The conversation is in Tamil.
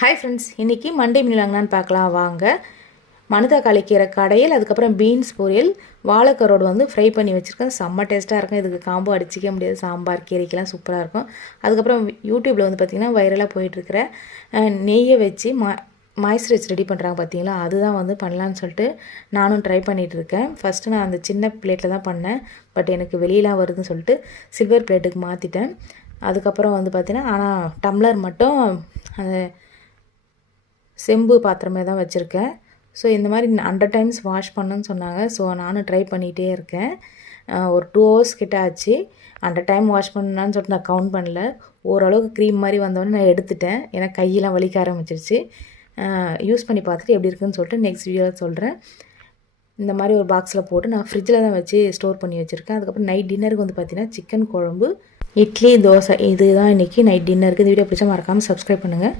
ஹாய் ஃப்ரெண்ட்ஸ், இன்றைக்கி மண்டே மீன் வாங்கினான்னு பார்க்கலாம் வாங்க. மணத்தக்காளி கீரை கடையில், அதுக்கப்புறம் பீன்ஸ் பொரியல், வாழைக்கரோடு ஃப்ரை பண்ணி வச்சுருக்கேன். செம்ம டேஸ்ட்டாக இருக்கும். இதுக்கு காம்போ அடிச்சிக்க முடியாது. சாம்பார் கீரைக்கெல்லாம் சூப்பராக இருக்கும். அதுக்கப்புறம் யூடியூப்பில் பார்த்திங்கன்னா வைரலாக போயிட்டுருக்கிற நெய்யை வச்சு மாய்ஸ்சரைஸ் ரெடி பண்ணுறாங்க பார்த்தீங்களா, அதுதான் பண்ணலான்னு சொல்லிட்டு நானும் ட்ரை பண்ணிகிட்டு இருக்கேன். ஃபஸ்ட்டு நான் அந்த சின்ன பிளேட்டில் தான் பண்ணேன். பட் எனக்கு வெளியெலாம் வருதுன்னு சொல்லிட்டு சில்வர் பிளேட்டுக்கு மாற்றிட்டேன். அதுக்கப்புறம் பார்த்திங்கன்னா ஆனால் டம்ளர் மட்டும் அந்த செம்பு பாத்திரமே தான் வச்சுருக்கேன். ஸோ இந்த மாதிரி 100 டைம்ஸ் வாஷ் பண்ணுன்னு சொன்னாங்க. ஸோ நானும் ட்ரை பண்ணிகிட்டே இருக்கேன். ஒரு 2 hours கிட்ட ஆச்சு. 100 டைம் வாஷ் பண்ணான்னு சொல்லிட்டு நான் கவுண்ட் பண்ணல. ஓரளவுக்கு க்ரீம் மாதிரி வந்தோடனே நான் எடுத்துட்டேன். ஏன்னா கையெல்லாம் வலிக்க ஆரம்பிச்சிருச்சு. யூஸ் பண்ணி பார்த்துட்டு எப்படி இருக்குதுன்னு சொல்லிட்டு நெக்ஸ்ட் வீடியோவில் சொல்கிறேன். இந்த மாதிரி ஒரு பாக்ஸில் போட்டு நான் ஃப்ரிட்ஜில் தான் வச்சு ஸ்டோர் பண்ணி வச்சுருக்கேன். அதுக்கப்புறம் நைட் டின்னருக்கு பார்த்திங்கன்னா சிக்கன் குழம்பு, இட்லி, தோசை, இதுதான் இன்றைக்கி நைட் டின்னருக்கு. இந்த வீடியோ பிடிச்சா மறக்காமல் சப்ஸ்கிரைப் பண்ணுங்கள்.